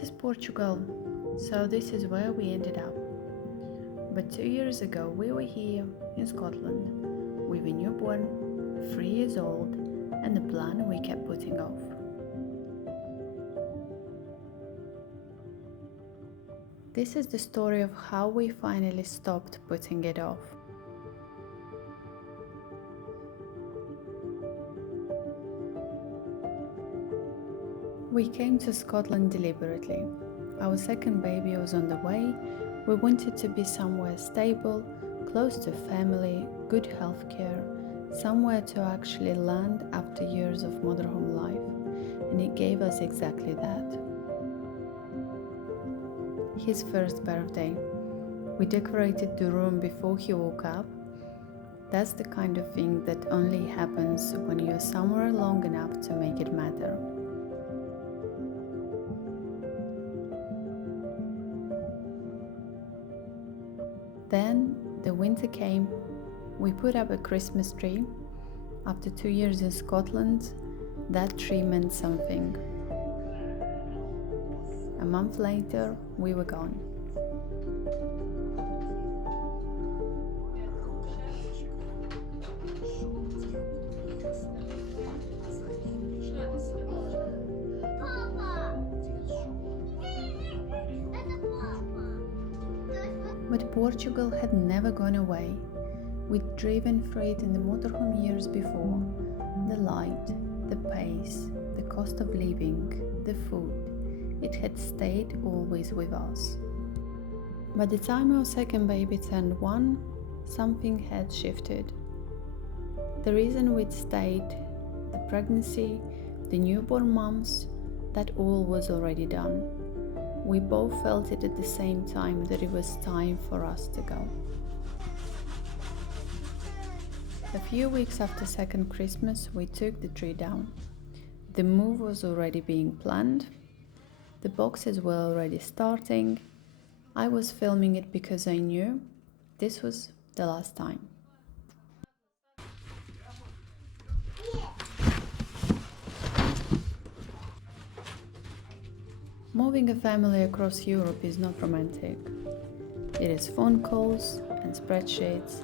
this is Portugal, so this is where we ended up. But 2 years ago we were here in Scotland with a newborn, 3 years old, and a plan we kept putting off. This is the story of how we finally stopped putting it off. We came to Scotland deliberately. Our second baby was on the way. We wanted to be somewhere stable, close to family, good healthcare, somewhere to actually land after years of motorhome life, and it gave us exactly that. His first birthday. We decorated the room before he woke up. That's the kind of thing that only happens when you're somewhere long enough to make it matter. Then the winter came. We put up a Christmas tree. After 2 years in Scotland, that tree meant something. A month later, we were gone. But Portugal had never gone away. We'd driven through it in the motorhome years before. The light, the pace, the cost of living, the food. It had stayed always with us. By the time our second baby turned 1, something had shifted. The reason we'd stayed, the pregnancy, the newborn months, that all was already done. We both felt it at the same time that it was time for us to go. A few weeks after second Christmas, we took the tree down. The move was already being planned. The boxes were already starting. I was filming it because I knew this was the last time. Moving a family across Europe is not romantic. It is phone calls and spreadsheets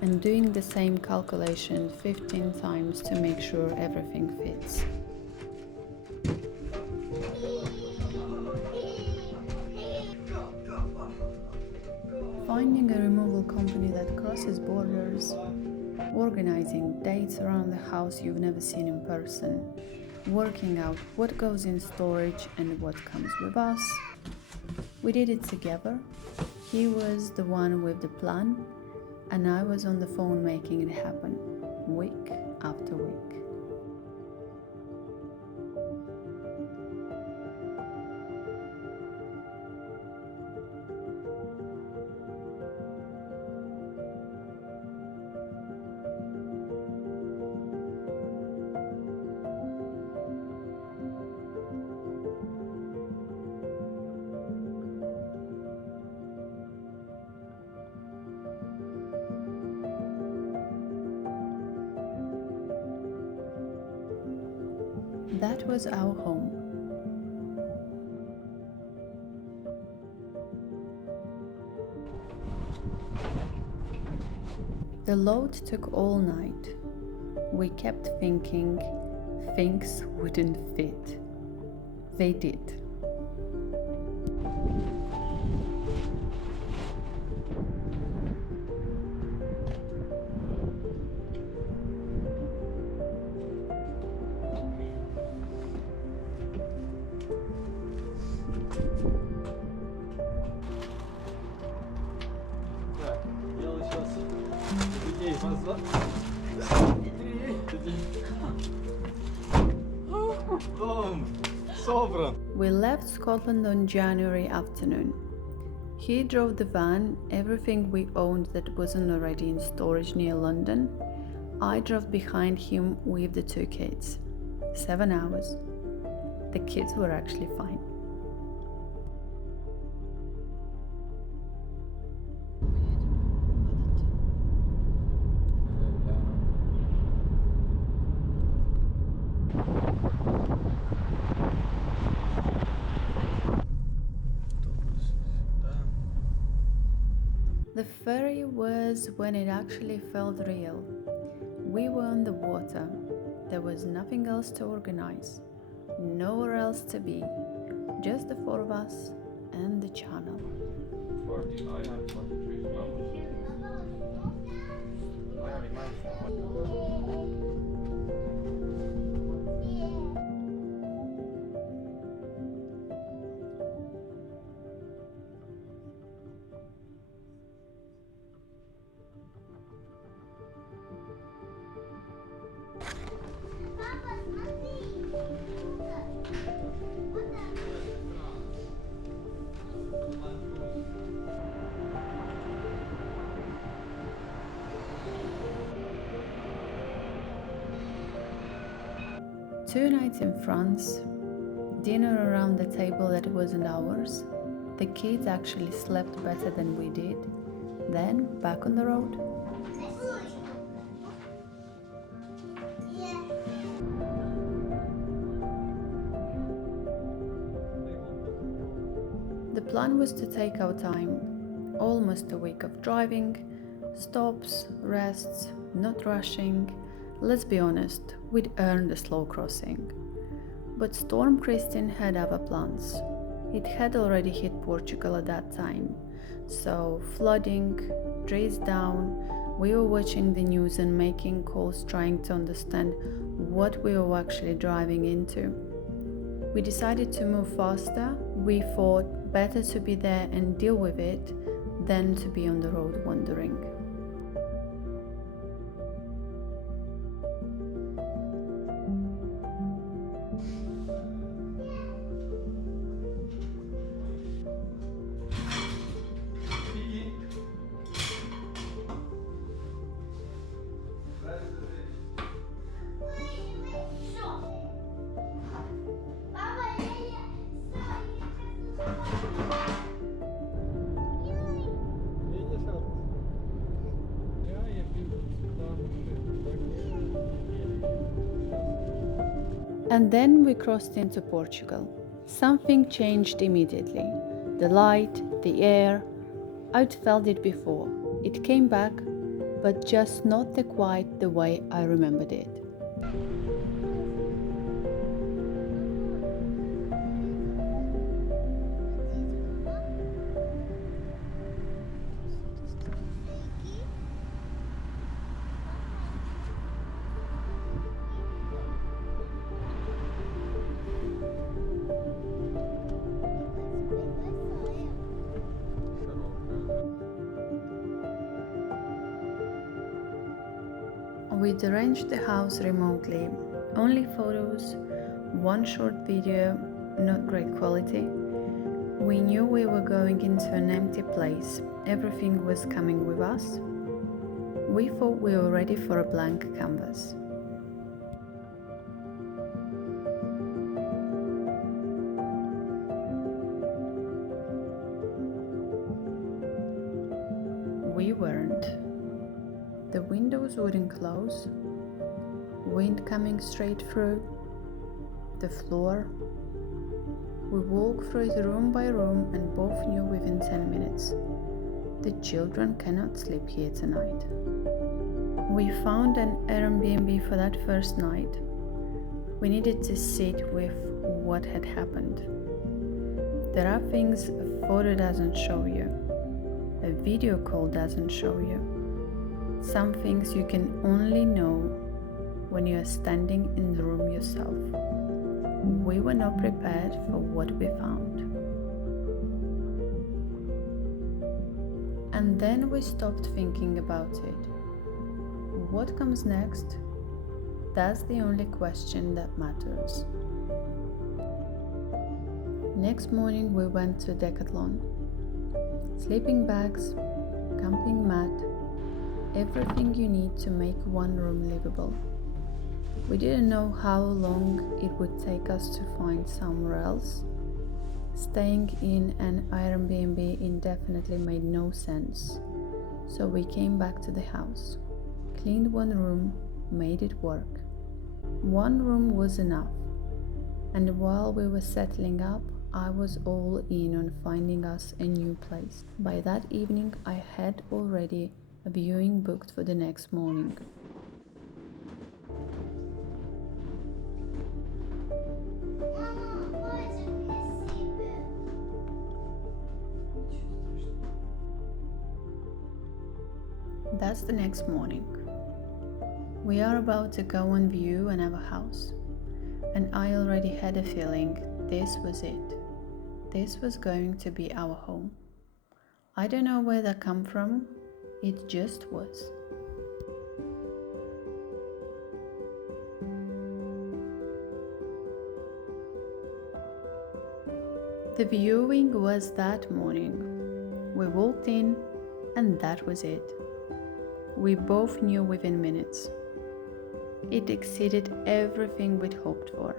and doing the same calculation 15 times to make sure everything fits. Finding a removal company that crosses borders, organizing dates around the house you've never seen in person, working out what goes in storage and what comes with us. We did it together. He was the one with the plan, and I was on the phone making it happen, week after week. That was our home. The load took all night. We kept thinking things wouldn't fit. They did. We left Scotland on January afternoon. He drove the van, everything we owned that wasn't already in storage near London. I drove behind him with the 2 kids. 7 hours. The kids were actually fine. The ferry was when it actually felt real. We were on the water. There was nothing else to organize, nowhere else to be, just the four of us and the channel. 40, I have 43 flowers. I have Two nights in France, dinner around the table that wasn't ours. The kids actually slept better than we did. Then back on the road. The plan was to take our time, almost a week of driving, stops, rests, not rushing. Let's be honest, we'd earned a slow crossing. But Storm Christine had other plans. It had already hit Portugal at that time, so flooding, trees down, we were watching the news and making calls trying to understand what we were actually driving into. We decided to move faster. We thought better to be there and deal with it than to be on the road wandering. And then we crossed into Portugal. Something changed immediately. The light, the air. I'd felt it before. It came back, but just not quite the way I remembered it. We'd arranged the house remotely, only photos, one short video, not great quality. We knew we were going into an empty place, everything was coming with us. We thought we were ready for a blank canvas. We weren't. The windows wouldn't close, wind coming straight through, the floor. We walked through it room by room and both knew within 10 minutes, the children cannot sleep here tonight. We found an Airbnb for that first night. We needed to sit with what had happened. There are things a photo doesn't show you, a video call doesn't show you. Some things you can only know when you are standing in the room yourself. We were not prepared for what we found. And then we stopped thinking about it. What comes next? That's the only question that matters. Next morning we went to Decathlon. Sleeping bags, camping mat, everything you need to make one room livable. We didn't know how long it would take us to find somewhere else. Staying in an Airbnb indefinitely made no sense, so we came back to the house, cleaned one room, made it work. One room was enough, and while we were settling up, I was all in on finding us a new place. By that evening, I had already a viewing booked for the next morning. That's the next morning. We are about to go on view another house, and I already had a feeling this was it. This was going to be our home. I don't know where that come from, it just was. The viewing was that morning. We walked in, and that was it. We both knew within minutes. It exceeded everything we'd hoped for.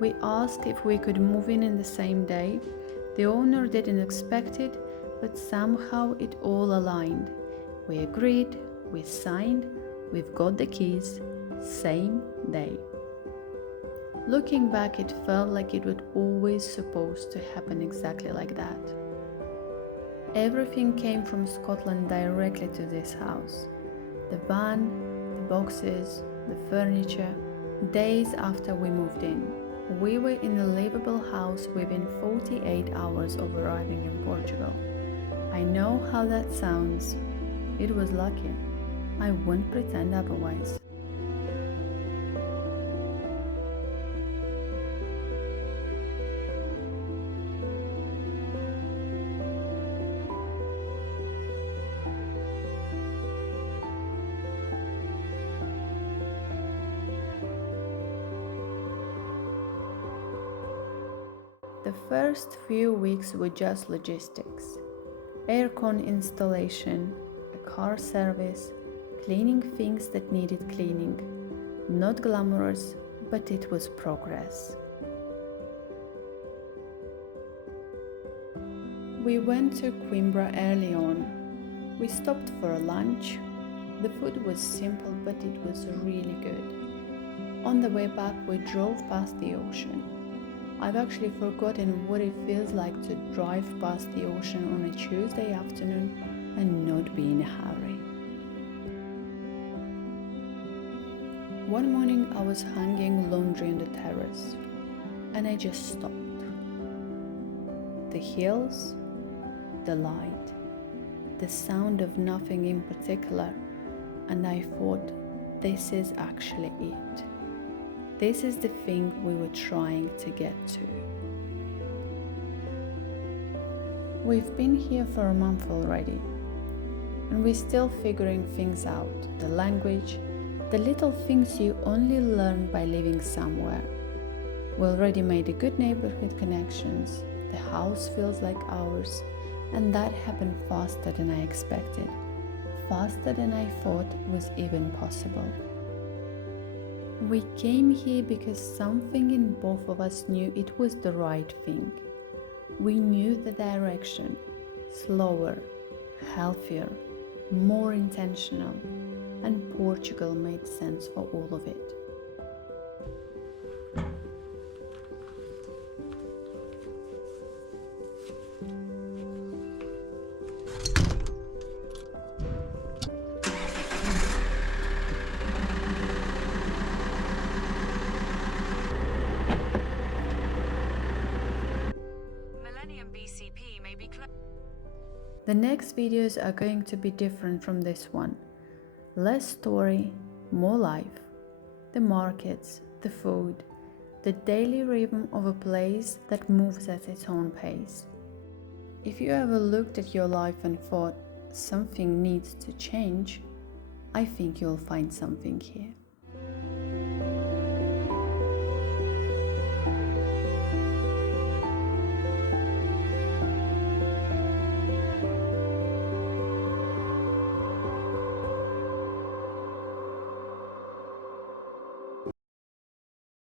We asked if we could move in the same day. The owner didn't expect it, but somehow it all aligned. We agreed, we signed, we've got the keys, same day. Looking back, it felt like it was always supposed to happen exactly like that. Everything came from Scotland directly to this house. The van, the boxes, the furniture. Days after we moved in, we were in a livable house within 48 hours of arriving in Portugal. I know how that sounds. It was lucky. I won't pretend otherwise. The first few weeks were just logistics. Aircon installation, a car service, cleaning things that needed cleaning. Not glamorous, but it was progress. We went to Coimbra early on. We stopped for a lunch. The food was simple, but it was really good. On the way back, we drove past the ocean. I've actually forgotten what it feels like to drive past the ocean on a Tuesday afternoon and not be in a hurry. One morning I was hanging laundry on the terrace and I just stopped. The hills, the light, the sound of nothing in particular, and I thought, this is actually it. This is the thing we were trying to get to. We've been here for a month already, and we're still figuring things out. The language, the little things you only learn by living somewhere. We already made a good neighborhood connections. The house feels like ours, and that happened faster than I expected. Faster than I thought was even possible. We came here because something in both of us knew it was the right thing. We knew the direction, slower, healthier, more intentional, and Portugal made sense for all of it. The next videos are going to be different from this one. Less story, more life. The markets, the food, the daily rhythm of a place that moves at its own pace. If you ever looked at your life and thought something needs to change, I think you'll find something here.